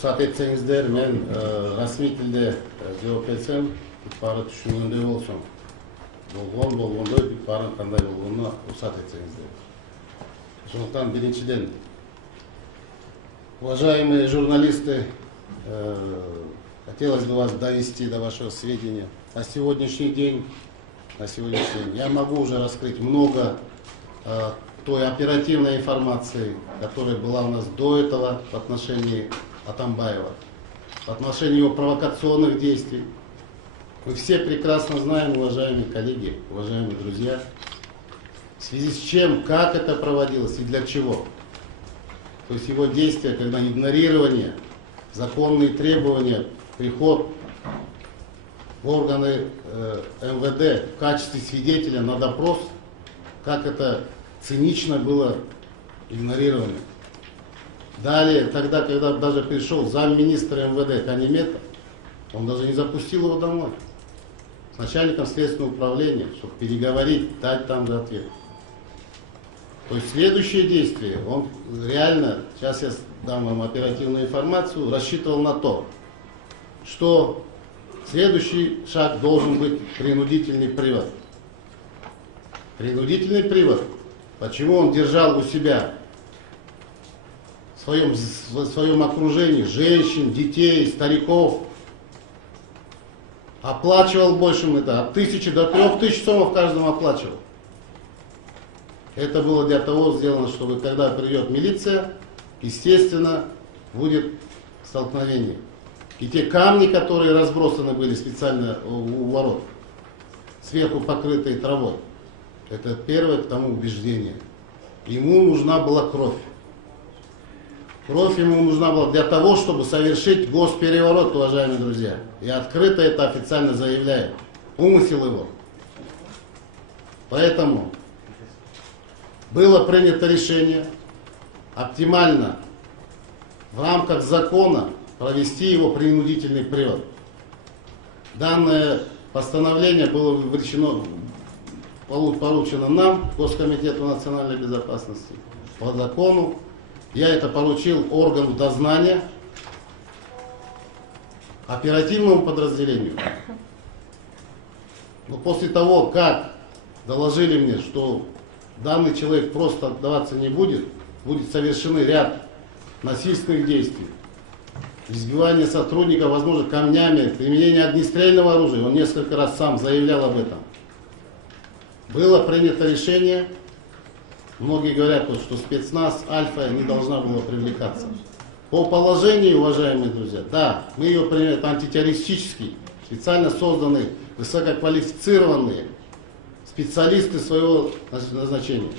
Ruxsat etsеңіздер, мен расми тілде жауап берсем, бары түшүнгөндөй болсун. Болгондой, барын кандай болгонуна рұқсат етсеңіздер. Сондықтан биринчиден, уважаемые журналисты, хотелось бы вас довести до вашего сведения. На сегодняшний день я могу уже раскрыть много той оперативной информации, которая была у нас до этого в отношении Атамбаева, в отношении его провокационных действий. Мы все прекрасно знаем, уважаемые коллеги, уважаемые друзья, в связи с чем, как это проводилось и для чего. То есть его действия, когда игнорирование, законные требования, приход в органы МВД в качестве свидетеля на допрос, как это цинично было игнорировано. Далее, тогда, когда даже пришел замминистра МВД Канеметов, он даже не запустил его домой с начальником следственного управления, чтобы переговорить, дать там же ответ. То есть следующее действие, он реально, сейчас я дам вам оперативную информацию, рассчитывал на то, что следующий шаг должен быть принудительный привод. Принудительный привод. Почему он держал у себя в своем окружении женщин, детей, стариков, оплачивал больше это, от 1000 до 3000 сомов каждому оплачивал. Это было для того сделано, чтобы когда придет милиция, естественно, будет столкновение. И те камни, которые разбросаны были специально у ворот, сверху покрытые травой, это первое к тому убеждение. Ему нужна была кровь. Кровь ему нужна была для того, чтобы совершить госпереворот, уважаемые друзья. И открыто это официально заявляет. Умысел его. Поэтому было принято решение оптимально в рамках закона провести его принудительный привод. Данное постановление было поручено нам, Госкомитету национальной безопасности, по закону. Я это поручил органу дознания, оперативному подразделению. Но после того, как доложили мне, что данный человек просто отдаваться не будет, будет совершены ряд насильственных действий, избивание сотрудников, возможно, камнями, применение огнестрельного оружия, он несколько раз сам заявлял об этом. Было принято решение. Многие говорят, что спецназ Альфа не должна была привлекаться. По положению, уважаемые друзья, да, мы ее принимаем, это антитеррористический, специально созданные, высококвалифицированные специалисты своего назначения.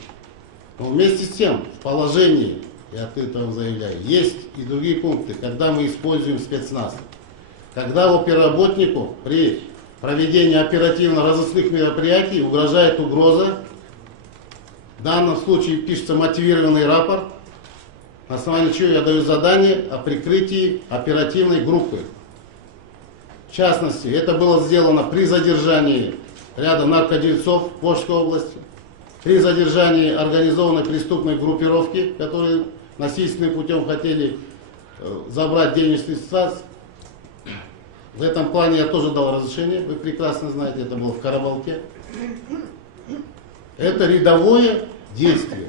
Но вместе с тем, в положении, я открыто вам заявляю, есть и другие пункты, когда мы используем спецназ. Когда оперработнику при проведении оперативно-розыскных мероприятий угрожает угроза. В данном случае пишется мотивированный рапорт, на основании чего я даю задание о прикрытии оперативной группы. В частности, это было сделано при задержании ряда наркодельцов в Волжской области, при задержании организованной преступной группировки, которые насильственным путем хотели забрать денежные средства. В этом плане я тоже дал разрешение, вы прекрасно знаете, это было в Карабалке. Это рядовое действие.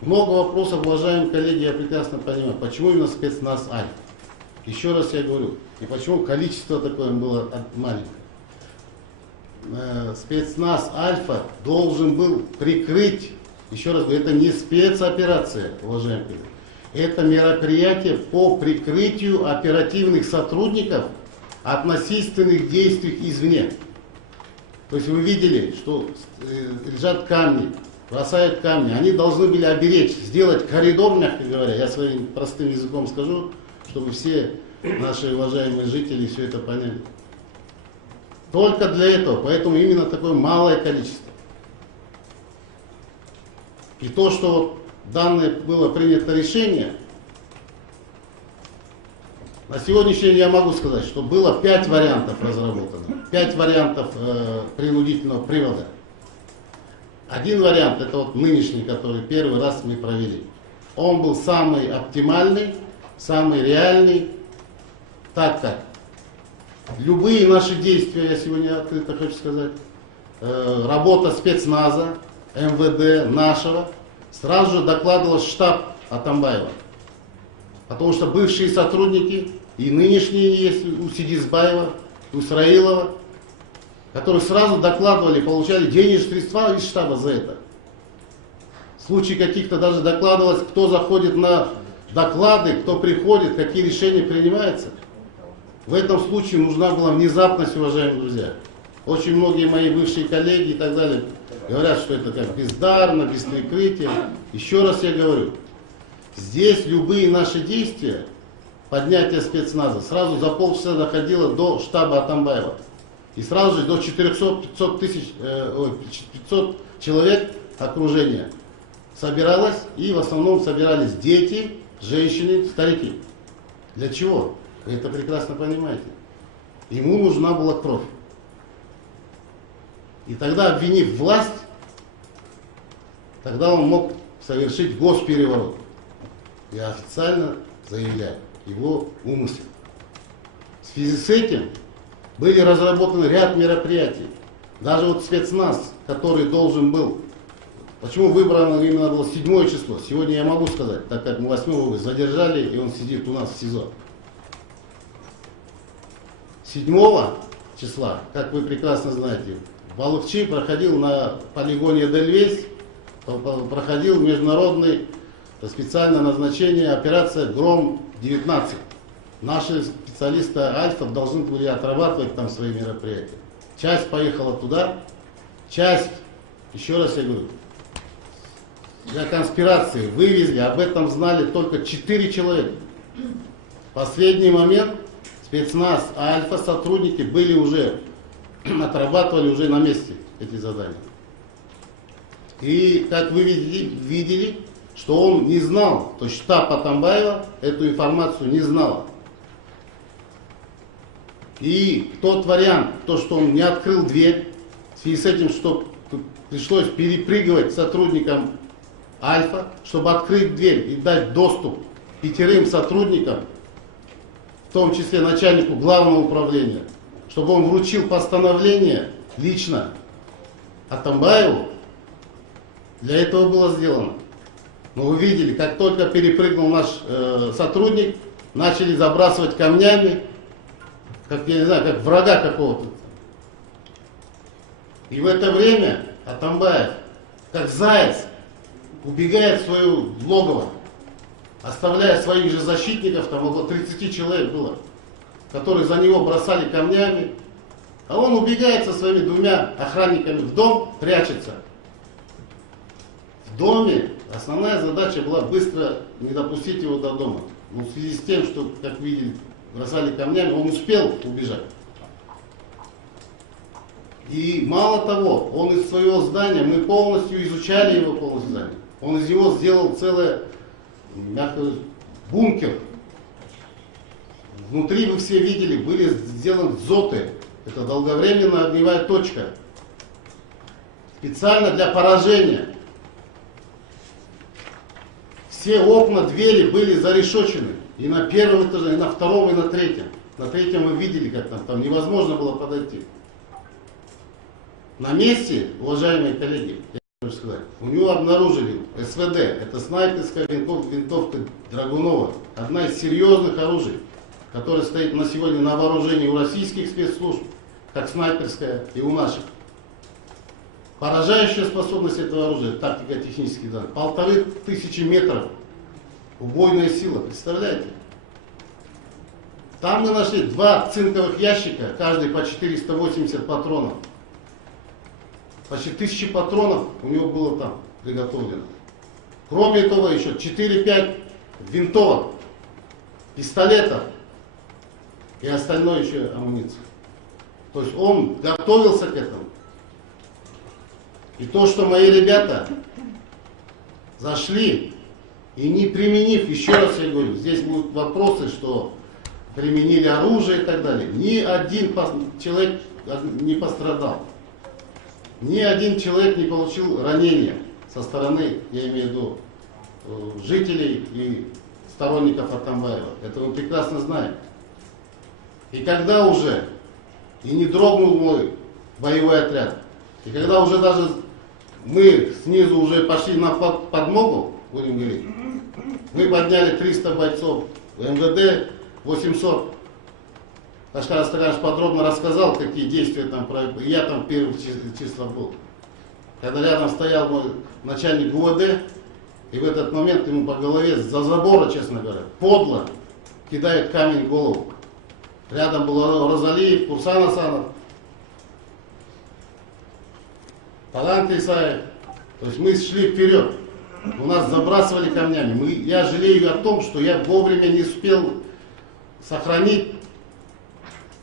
Много вопросов, уважаемые коллеги, я прекрасно понимаю, почему именно спецназ Альфа. Еще раз я говорю, и почему количество такое было маленькое. Спецназ Альфа должен был прикрыть, еще раз говорю, это не спецоперация, уважаемые коллеги. Это мероприятие по прикрытию оперативных сотрудников от насильственных действий извне. То есть вы видели, что лежат камни, бросают камни. Они должны были оберечь, сделать коридор, мягко говоря. Я своим простым языком скажу, чтобы все наши уважаемые жители все это поняли. Только для этого, поэтому именно такое малое количество. И то, что данное было принято решение, на сегодняшний день я могу сказать, что было 5 вариантов разработано, 5 вариантов принудительного привода. Один вариант, это вот нынешний, который первый раз мы провели. Он был самый оптимальный, самый реальный, так как любые наши действия, я сегодня открыто хочу сказать, работа спецназа, МВД нашего, сразу же докладывалась в штаб Атамбаева. Потому что бывшие сотрудники и нынешние есть у Сидисбаева, у Исраилова, которые сразу докладывали, получали денежные средства из штаба за это. В случае каких-то даже докладывалось, кто заходит на доклады, кто приходит, какие решения принимаются. В этом случае нужна была внезапность, уважаемые друзья. Очень многие мои бывшие коллеги и так далее говорят, что это как бездарно, без прикрытия. Еще раз я говорю, здесь любые наши действия, поднятие спецназа, сразу за полчаса доходило до штаба Атамбаева. И сразу же до 500 человек окружения собиралось, и в основном собирались дети, женщины, старики. Для чего? Вы это прекрасно понимаете. Ему нужна была кровь. И тогда, обвинив власть, тогда он мог совершить госпереворот. Я официально заявляю его умысел. В связи с этим были разработаны ряд мероприятий. Даже вот спецназ, который должен был, почему выбрано именно было 7 число, сегодня я могу сказать, так как мы 8-го задержали, и он сидит у нас в СИЗО. 7 числа, как вы прекрасно знаете, Балыкчи проходил на полигоне Эдельвейс, проходил международный специальное назначение операция «Гром-19». Наши специалисты Альфа должны были отрабатывать там свои мероприятия. Часть поехала туда, часть, еще раз я говорю, для конспирации вывезли, об этом знали только 4 человека. В последний момент спецназ, Альфа, сотрудники были уже, отрабатывали уже на месте эти задания. И как вы видели, что он не знал, то есть штаб Атамбаева эту информацию не знал. И тот вариант, то, что он не открыл дверь, в связи с этим, что пришлось перепрыгивать сотрудникам Альфа, чтобы открыть дверь и дать доступ 5 сотрудникам, в том числе начальнику главного управления, чтобы он вручил постановление лично Атамбаеву, для этого было сделано. Но вы видели, как только перепрыгнул наш сотрудник, начали забрасывать камнями, как, я не знаю, как врага какого-то. И в это время Атамбаев, как заяц, убегает в свое логово, оставляя своих же защитников, там около 30 человек было, которые за него бросали камнями, а он убегает со своими 2 охранниками в дом, прячется. В доме основная задача была быстро не допустить его до дома. Но в связи с тем, что, как видели, бросали камнями, он успел убежать. И мало того, он из своего здания, мы полностью изучали его полностью здание. Он из него сделал целый бункер. Внутри, вы все видели, были сделаны дзоты. Это долговременная огневая точка. Специально для поражения. Все окна, двери были зарешочены. И на 1-м этаже, и на 2-м, и на 3-м. На 3-м вы видели, как там невозможно было подойти. На месте, уважаемые коллеги, я хочу сказать, у него обнаружили СВД, это снайперская винтовка Драгунова, одна из серьезных оружий, которая стоит на сегодня на вооружении у российских спецслужб, как снайперская, и у наших. Поражающая способность этого оружия, тактико-технический данные, 1500 метров, убойная сила, представляете? Там мы нашли 2 цинковых ящика, каждый по 480 патронов. Почти 1000 патронов у него было там приготовлено. Кроме того, еще 4-5 винтовок, пистолетов и остальное еще амуниция. То есть он готовился к этому. И то, что мои ребята зашли и не применив, еще раз я говорю, здесь будут вопросы, что применили оружие и так далее. Ни один человек не пострадал. Ни один человек не получил ранения со стороны, я имею в виду, жителей и сторонников Атамбаева. Это мы прекрасно знаем. И когда уже, и не дрогнул мой боевой отряд, и когда уже даже мы снизу уже пошли на подмогу, будем говорить, мы подняли 300 бойцов, МВД 800. Кашкар Астаханович подробно рассказал, какие действия там провели. Я там первых числа был. Когда рядом стоял мой начальник ГУВД, и в этот момент ему по голове за забора, честно говоря, подло кидает камень в голову. Рядом был Розалиев, Курсан Асанов, Талант Исаев. То есть мы шли вперед. У нас забрасывали камнями. Я жалею о том, что я вовремя не успел сохранить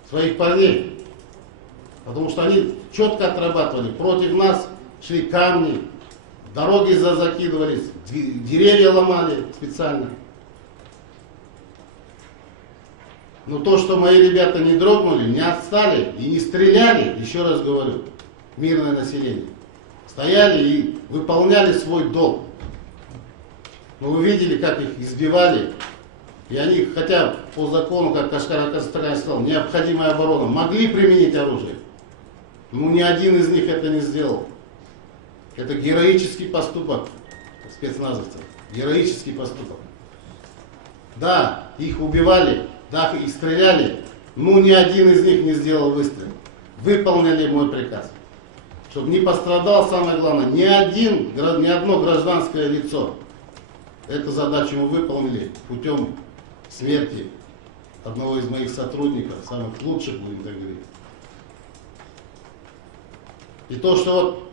своих парней. Потому что они четко отрабатывали. Против нас шли камни, дороги закидывались, деревья ломали специально. Но то, что мои ребята не дрогнули, не отстали и не стреляли, еще раз говорю, мирное население, стояли и выполняли свой долг. Но вы видели, как их избивали, и они, хотя по закону, как Кашкар Астаханович сказал, необходимая оборона, могли применить оружие. Но ни один из них это не сделал. Это героический поступок спецназовцев. Героический поступок. Да, их убивали, да, их стреляли, но ни один из них не сделал выстрел. Выполнили мой приказ. Чтобы не пострадал, самое главное, ни одно гражданское лицо. Эту задачу мы выполнили путем смерти одного из моих сотрудников, самых лучших, будем так говорить. И то, что вот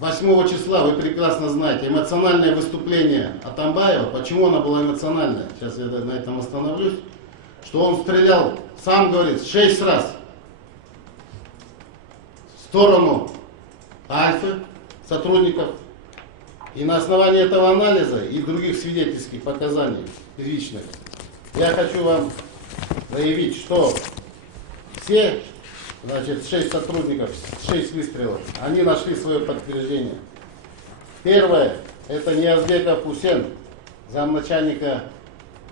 8 числа, вы прекрасно знаете, эмоциональное выступление Атамбаева, почему оно было эмоциональное, сейчас я на этом остановлюсь, что он стрелял, сам говорит, 6 раз в сторону Альфы, сотрудников, и на основании этого анализа и других свидетельских показаний первичных, я хочу вам заявить, что все, значит, 6 сотрудников, 6 выстрелов, они нашли свое подтверждение. Первое, это Ниязбеков Хусен, замначальника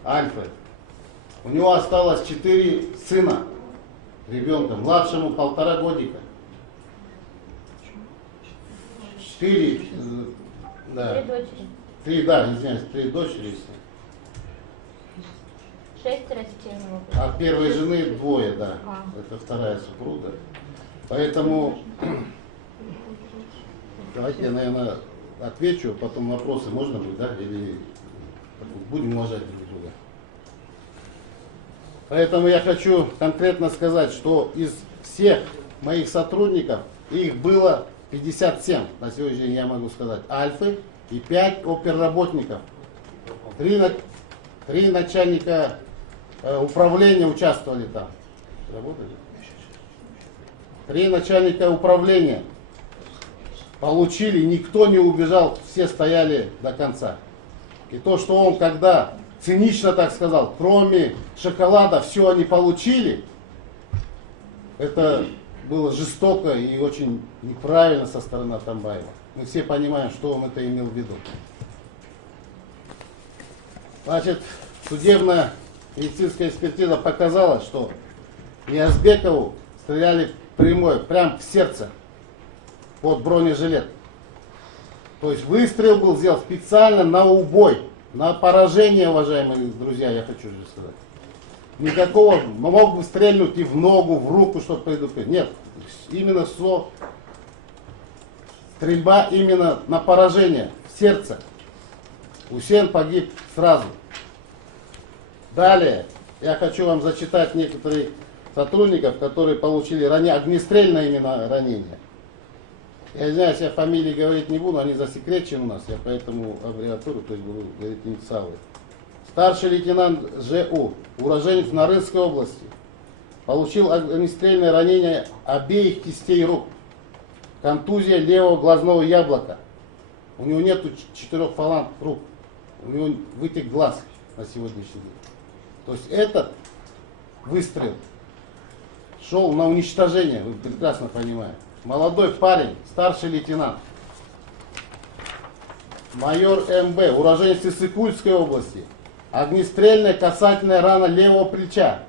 Альфы. У него осталось 4 сына, ребенка, младшему 1,5 годика. 4, да. 3 дочери. 3, да, извиняюсь, 3 дочери. 6 детей у него. А первой жены 2, да. Это вторая супруга. Поэтому давайте я, наверное, отвечу, потом вопросы можно будет, да? Или будем уважать друг друга. Поэтому я хочу конкретно сказать, что из всех моих сотрудников, их было 57, на сегодняшний день я могу сказать, Альфы и 5 оперработников. 3 начальника управления участвовали там. Работали? 3 начальника управления получили, никто не убежал, все стояли до конца. И то, что он когда цинично так сказал, кроме шоколада все они получили, это было жестоко и очень неправильно со стороны Атамбаева. Мы все понимаем, что он это имел в виду. Значит, судебная медицинская экспертиза показала, что Ниязбекову стреляли прямой, прямо в сердце, под бронежилет. То есть выстрел был сделан специально на убой, на поражение, уважаемые друзья, я хочу же сказать. Никакого, мог бы стрельнуть и в ногу, в руку, чтобы предупредить. Нет, именно стрельба именно на поражение, в сердце. Хусен погиб сразу. Далее, я хочу вам зачитать некоторых сотрудников, которые получили огнестрельное именно ранение. Я извиняюсь, я фамилии говорить не буду, они засекречены у нас, я поэтому аббревиатуру, то есть буду говорить инициалы. Старший лейтенант ЖУ, уроженец Нарынской области, получил огнестрельное ранение обеих кистей рук, контузия левого глазного яблока. У него нет 4 фаланг рук, у него вытек глаз на сегодняшний день. То есть этот выстрел шел на уничтожение, вы прекрасно понимаете. Молодой парень, старший лейтенант, майор МБ, уроженец Иссык-Кульской области, Огнестрельная касательная рана левого плеча.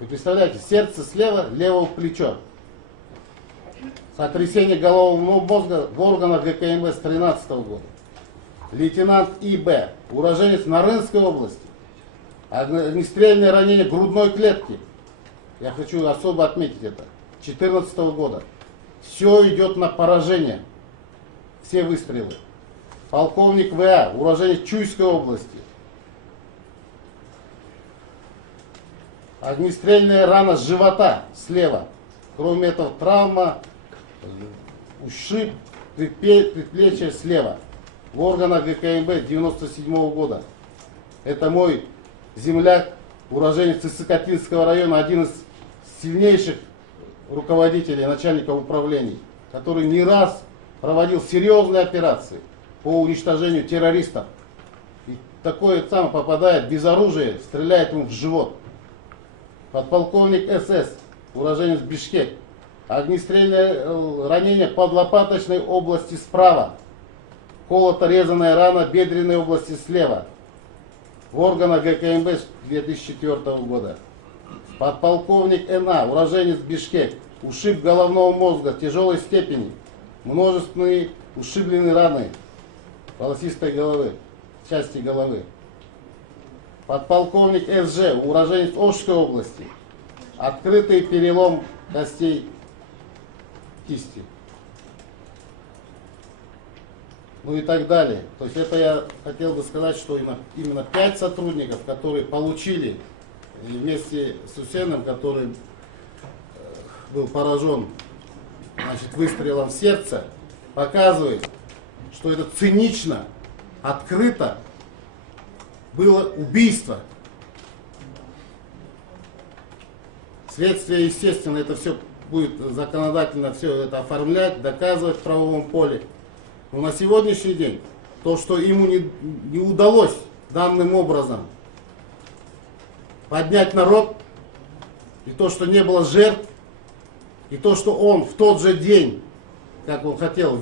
Вы представляете, сердце слева, левого плечо. Сотрясение головного мозга в органах ГКМБ с 2013 года. Лейтенант И.Б., уроженец Нарынской области. Огнестрельное ранение грудной клетки. Я хочу особо отметить это. 2014 года. Все идет на поражение. Все выстрелы. Полковник В.А., уроженец Чуйской области. Огнестрельная рана с живота слева. Кроме этого, травма, ушиб предплечья слева. В органах ГКМБ 97 года. Это мой земляк, уроженец из Сокотинского района, один из сильнейших руководителей, начальников управлений, который не раз проводил серьезные операции по уничтожению террористов. И такое самое попадает без оружия, стреляет ему в живот. Подполковник СС, уроженец Бишкек. Огнестрельное ранение подлопаточной области справа. Колото-резаная рана бедренной области слева. В органах ГКМБ 2004 года. Подполковник НА, уроженец Бишкек. Ушиб головного мозга тяжелой степени. Множественные ушибленные раны волосистой головы, части головы. Подполковник СЖ, уроженец Ошской области. Открытый перелом костей кисти. Ну и так далее. То есть это я хотел бы сказать, что именно 5 сотрудников, которые получили вместе с Усеном, который был поражен, значит, выстрелом в сердце, показывает, что это цинично, открыто было убийство. Следствие, естественно, это все будет законодательно все это оформлять, доказывать в правовом поле. Но на сегодняшний день то, что ему не удалось данным образом поднять народ, и то, что не было жертв, и то, что он в тот же день, как он хотел,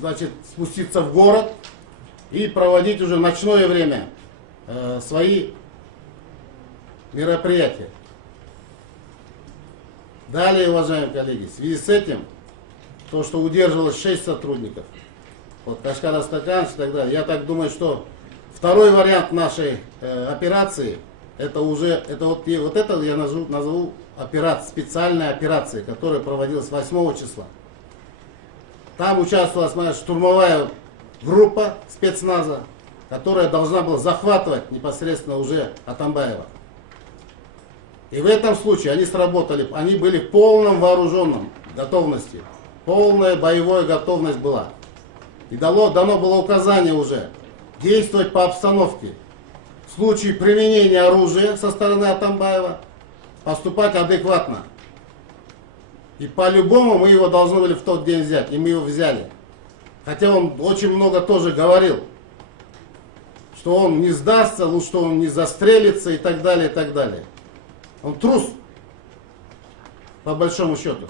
значит, спуститься в город и проводить уже в ночное время свои мероприятия. Далее, уважаемые коллеги, в связи с этим, то, что удерживалось 6 сотрудников, вот Кашкар Астаканович и так далее, я так думаю, что второй вариант нашей операции, это уже, вот это я назову специальная операция, которая проводилась 8 числа. Там участвовала моя штурмовая группа спецназа, которая должна была захватывать непосредственно уже Атамбаева. И в этом случае они сработали, они были в полном вооруженном готовности. Полная боевая готовность была. И дано было указание уже действовать по обстановке. В случае применения оружия со стороны Атамбаева поступать адекватно. И по-любому мы его должны были в тот день взять. И мы его взяли. Хотя он очень много тоже говорил, что он не сдастся, что он не застрелится и так далее, и так далее. Он трус, по большому счету.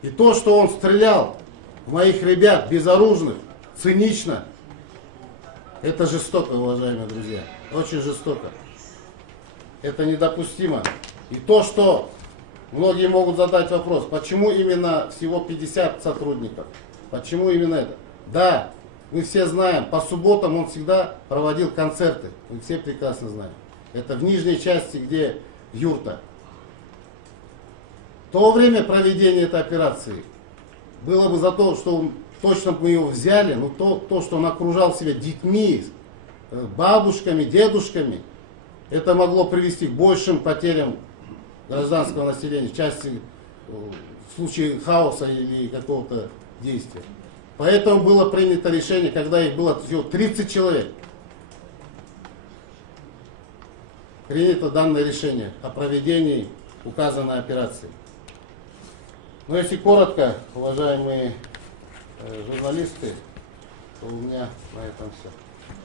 И то, что он стрелял в моих ребят безоружных, цинично, это жестоко, уважаемые друзья. Очень жестоко. Это недопустимо. И то, что многие могут задать вопрос, почему именно всего 50 сотрудников? Почему именно это? Да, мы все знаем, по субботам он всегда проводил концерты. Мы все прекрасно знаем. Это в нижней части, где юрта. То время проведения этой операции было бы за то, что точно мы его взяли, но то, что он окружал себя детьми, бабушками, дедушками, это могло привести к большим потерям гражданского населения, в части в случае хаоса или какого-то действия. Поэтому было принято решение, когда их было всего 30 человек, принято данное решение о проведении указанной операции. Но если коротко, уважаемые журналисты, то у меня на этом все.